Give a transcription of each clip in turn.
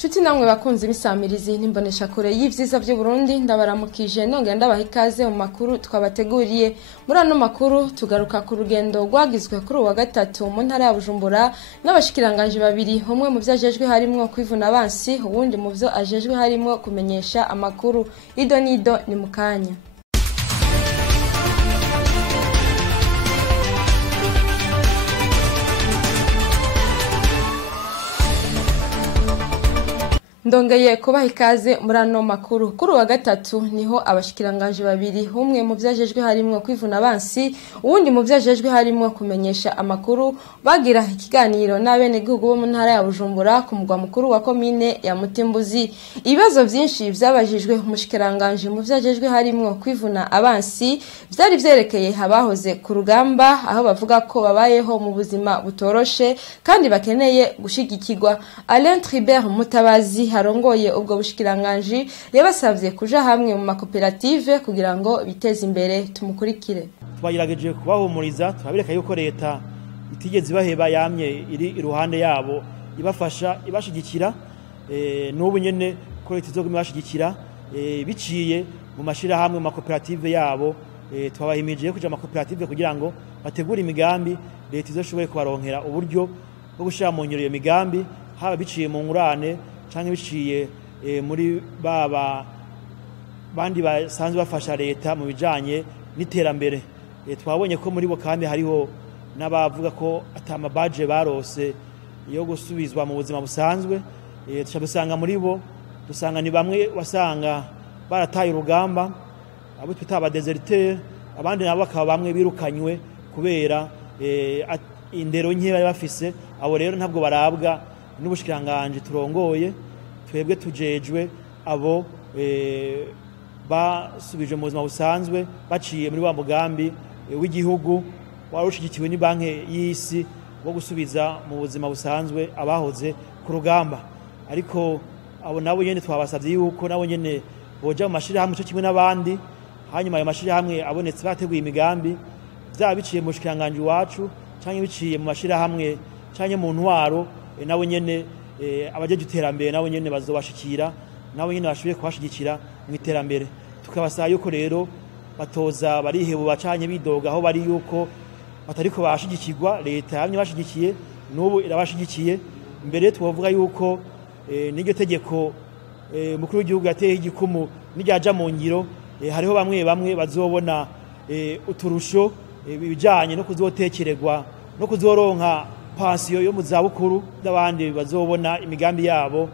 Chuti namwe bakunzi imisamirizi nimbonesha kure y'ivyiza by'u Burundi ndabaramukije nongera ndabaha ikaze mu makuru twabateguriye. Muri ano makuru tugaruka ku rugendo rwagizwe kuri wa gatatu mu ntara ya Bujumbura n'abashikiranganje babiri, umwe mu vyajejwe harimwo kwivuna abansi, uwundi mu vyo ajejwe harimwo kumenyesha amakuru. Ido nido ni mukanya. Ndongeye kubaha ikaze muri ano makuru. Kuri wa gatatu niho abashikiranganje babiri, umwe mu vyajejwe harimwo kwivuna abansi, uwundi mu vyajejwe harimwo kumenyesha amakuru, bagira ikiganiro n'abene gihugu bo mu ntara ya Bujumbura ku mugwa mukuru wa komine ya Mutimbuzi. Ibibazo vyinshi vyabajijwe umushikiranganje mu vyajejwe harimwo kwivuna abansi vyari vyerekeye abahoze ku rugamba, aho bavuga ko babayeho mu buzima butoroshe kandi bakeneye gushigikirwa. Alain Tribert Mutabazi harongoye ubwo bushikiranganje yabasavye kuja hamwe mu makoperative kugira ngo biteze imbere. Tumukurikire. Twagerageje kubahumuriza, turabireka yuko leta itigeze baheba, yamye iri iruhande yabo ibafasha ibashigikira, n'ubu nyene ko leta izoguma ibashigikira biciye mu mashira hamwe mu makoperative yabo. Twabahimije kuja mu makoperative kugira ngo bategure imigambi leta izoshoboye kubaronkera uburyo bwo gushira mu ngiro iyo migambi, haba biciye mu ngurane canke biciye muri baba bandi basanzwe bafasha leta mu bijanye n'iterambere. Twabonye ko muri bo kandi hariho n'abavuga ko atama budget barose yo gusubizwa mu buzima busanzwe. Dusanga muri bo dusanga ni bamwe wasanga barataye urugamba, abo twita aba deserteur, abandi nabo bakaba bamwe birukanywe kubera indero nke bari bafise. Abo rero ntabwo barabwa n'ubushikiranganje turongoye, twebwe tujejwe abo basubije mu buzima busanzwe baciye muri wa mugambi w'igihugu warushigikiwe ni banki y'isi wo gusubiza mu buzima busanzwe abahoze ku rugamba. Ariko abo nabo nyene twabasavye yuko nabo nyene boja mu mashira hamwe cyo kimwe n'abandi, hanyuma ayo mashira hamwe abonetse bateguye imigambi vya biciye mu bushikiranganje wacu canke biciye mu mashira hamwe canke mu ntwaro, nabo nyene abajeje iterambere nabo nyene bazobashikira, nabo nyene bashoboye kubashigikira mu iterambere. Tukabasaba yuko rero batoza barihebura canke bidoga aho bari yuko batariko bashigikirwa. Leta yamye bashigikiye, n'ubu irabashigikiye. Mbere twovuga yuko n'iryo tegeko mukuru w'igihugu yateye igikumu n'iryaja mu ngiro, hariho bamwe bamwe bazobona uturusho bijanye no kuzotekererwa no kuzoronka pansiyo yo mu zabukuru, n'abandi bazobona imigambi yabo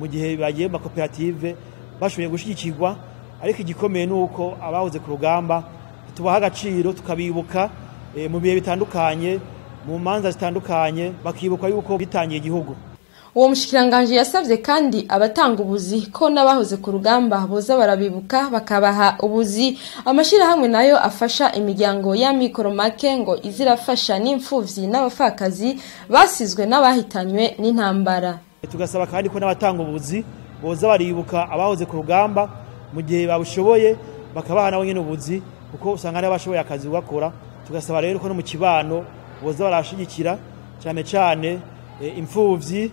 mu gihe bagiye mu makoperative bashoboye gushigikirwa. Ariko igikomeye nuko abahoze ku rugamba tubaha agaciro, tukabibuka mu bihe bitandukanye, mu manza zitandukanye, bakibuka yuko bitangiye igihugu. Uwo mushikiranganje yasavye kandi abatanga ubuzi ko n'abahoze ku rugamba boza barabibuka bakabaha ubuzi. Amashira hamwe nayo afasha imiryango ya mikoro make ngo izirafasha n'imfuvyi n'abafakazi basizwe n'abahitanywe n'intambara. Tugasaba kandi ko n'abatanga ubuzi boza baribuka abahoze ku rugamba mu gihe babushoboye, bakabaha nabo nyene ubuzi, kuko usanga ari abashoboye akazi ugakora. Tugasaba rero ko no mu kibano boza barashigikira cyane cyane imfuvyi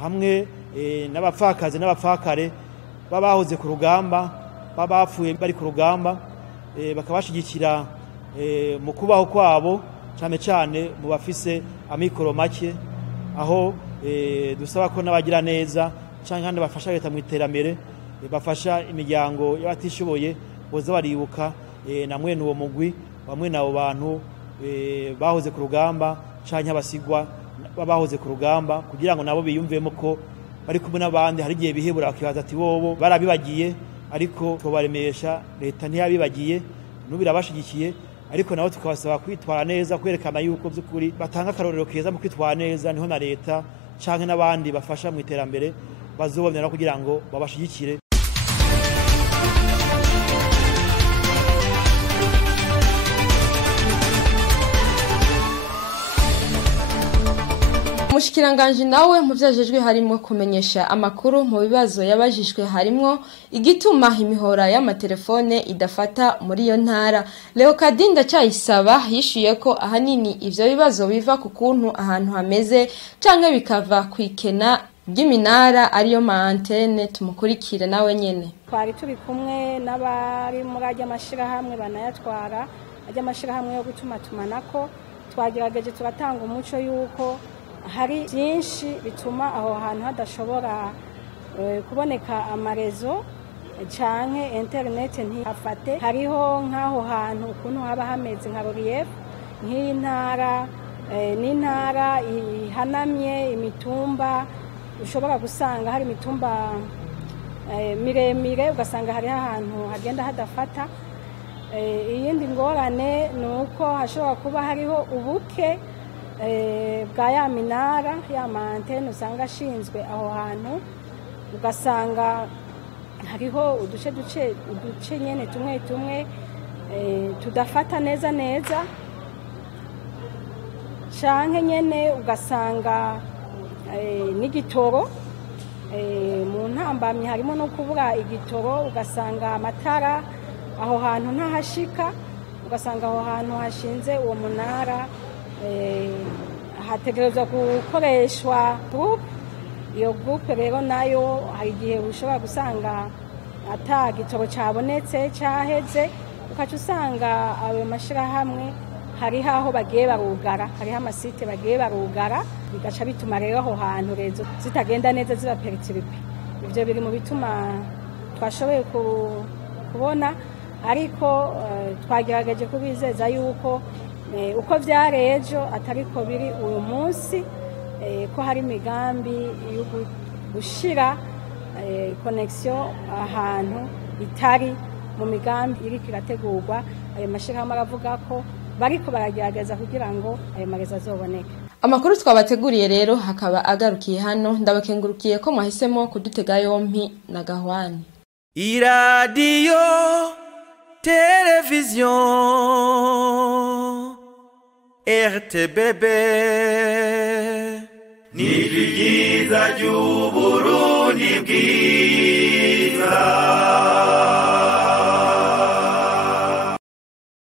hamwe n'abapfakazi n'abapfakare babahoze ku rugamba, babapfuye bari ku rugamba, bakabashigikira mu kubaho kwabo, cyane cyane mu bafise amikoro make, aho dusaba ko n'abagira neza canke kandi bafasha leta mu iterambere, bafasha imiryango y'abatishoboye boza baribuka na mwene uwo mugwi bamwe nabo bantu bahoze ku rugamba canke abasigwa babahoze ku rugamba, kugira ngo nabo biyumvemo ko bari kumwe n'abandi. Hari igihe bihebura bakibaza ati bobo barabibagiye, ariko tubaremesha leta ntiyabibagiye, n'ubirabashigikiye. Ariko nabo tukabasaba kwitwara neza, kwerekana yuko by'ukuri batanga akarorero keza mu kwitwara neza, niho na leta canke n'abandi bafasha mu iterambere bazobonera kugira ngo babashigikire. Umushikiranganje nawe mu vyajejwe harimwo kumenyesha amakuru. Mu bibazo yabajijwe harimwo igituma imihora y'amatelefone idafata muri iyo ntara. Leokadinda Cayisaba yishuye ko ahanini ivyo bibazo biva ku kuntu ahantu hameze canke bikava kwikena bw'iminara ariyo ma antene. Tumukurikire nawe nyene. Twari turi kumwe n'abari muri ajya mashirahamwe banayatwara ajya mashirahamwe yo gutuma tumanako, twagerageje turatanga umuco yuko hari byinshi bituma aho hantu hadashobora kuboneka amarezo canke internet ntihafate. Hariho nk'aho hantu ukuntu haba hameze nka relief nk'intara n'intara ihanamye, imitumba ushobora gusanga hari imitumba miremire ugasanga hari ahantu hagenda hadafata. Iyindi ngorane ni uko hashobora kuba hariho ubuke bwa ya minara ya antene usanga ashinzwe aho hantu, ugasanga hariho uduce nyene tumwe tudafata neza canke nyene ugasanga n'igitoro mu ntambamye harimo no kubura igitoro, ugasanga amatara aho hantu ntahashika, ugasanga aho hantu hashinze uwo munara hategerezwa gukoreshwa groupe. Iyo groupe rero nayo hari igihe ushobora gusanga ata gitoro cabonetse caheze, ukaca usanga ayo mashirahamwe hariho aho bagiye barugara, hariho amasite bagiye barugara, bigaca bituma rero aho hantu rezo zitagenda neza ziba perturbe. Ivyo biri mu bituma twashoboye kubona, ariko twagerageje kubizeza yuko uko vyari ejo atariko biri uyu munsi, ko hari imigambi yo gushira connection ahantu itari mu migambi iri kirategurwa. Ayo mashirahamwe aravuga ko bariko baragerageza kugira ngo ayo marezo azoboneke. Amakuru twabateguriye rero hakaba agarukiye hano. Ndabakengurukiye ko mwahisemo kudutega yompi na Gahwane. Iradiyo televiziyo RTBB ni byiza by'Uburundi bwiza.